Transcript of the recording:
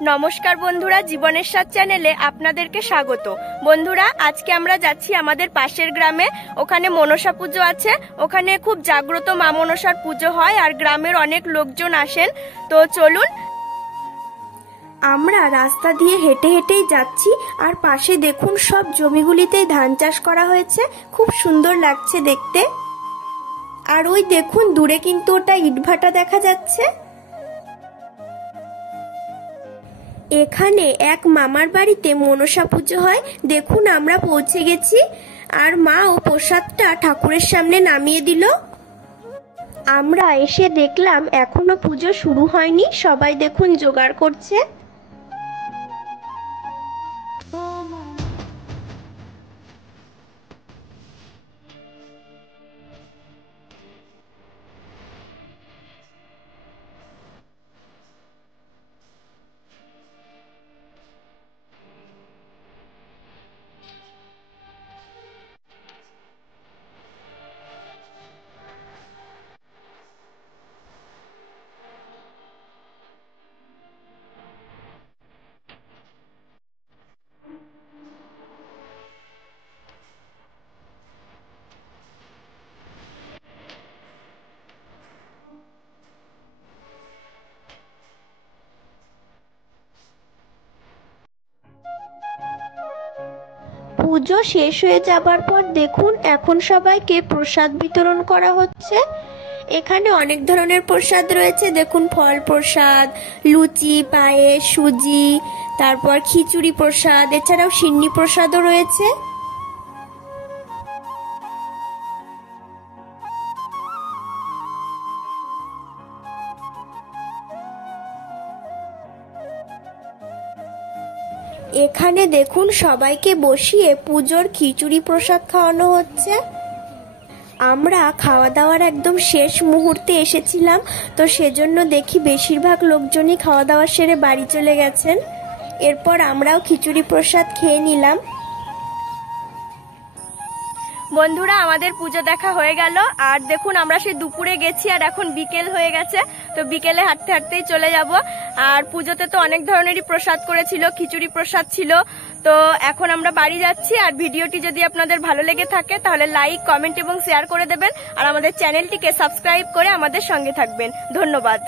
নমস্কার বন্ধুরা, জীবনের স্বাদ চ্যানেলে আপনাদেরকে স্বাগত। বন্ধুরা, আজকে আমরা যাচ্ছি আমাদের পাশের গ্রামে। ওখানে মনসা পুজো আছে। ওখানে খুব জাগ্রত মা মনসার পুজো হয় আর গ্রামের অনেক লোকজন আসেন। তো চলুন। আমরা রাস্তা দিয়ে হেঁটে হেঁটেই যাচ্ছি আর পাশে দেখুন সব জমিগুলিতেই ধান চাষ করা হয়েছে। খুব সুন্দর লাগছে দেখতে। আর ওই দেখুন দূরে কিন্তু ওটা ইটভাটা দেখা যাচ্ছে। এখানে এক মামার বাড়িতে মনসা পুজো হয়। দেখুন আমরা পৌঁছে গেছি আর মা ও প্রসাদটা ঠাকুরের সামনে নামিয়ে দিল। আমরা এসে দেখলাম এখনো পুজো শুরু হয়নি, সবাই দেখুন জোগাড় করছে। পুজো শেষ হয়ে যাবার পর দেখুন এখন সবাইকে প্রসাদ বিতরণ করা হচ্ছে। এখানে অনেক ধরনের প্রসাদ রয়েছে। দেখুন ফল প্রসাদ, লুচি, পায়েস, সুজি, তারপর খিচুড়ি প্রসাদ, এছাড়াও সিন্নি প্রসাদও রয়েছে। এখানে দেখুন সবাইকে বসিয়ে পুজোর খিচুড়ি প্রসাদ খাওয়ানো হচ্ছে। আমরা খাওয়া দাওয়ার একদম শেষ মুহূর্তে এসেছিলাম, তো সেজন্য দেখি বেশিরভাগ লোকজনই খাওয়া দাওয়া সেরে বাড়ি চলে গেছেন। এরপর আমরাও খিচুড়ি প্রসাদ খেয়ে নিলাম। বন্ধুরা, আমাদের পুজো দেখা হয়ে গেল। আর দেখুন আমরা সেই দুপুরে গেছি আর এখন বিকেল হয়ে গেছে। তো বিকেলে হাঁটতে হাঁটতেই চলে যাব। আর পুজোতে তো অনেক ধরনেরই প্রসাদ করেছিল, খিচুড়ি প্রসাদ ছিল। তো এখন আমরা বাড়ি যাচ্ছি। আর ভিডিওটি যদি আপনাদের ভালো লেগে থাকে তাহলে লাইক, কমেন্ট এবং শেয়ার করে দেবেন। আর আমাদের চ্যানেলটিকে সাবস্ক্রাইব করে আমাদের সঙ্গে থাকবেন। ধন্যবাদ।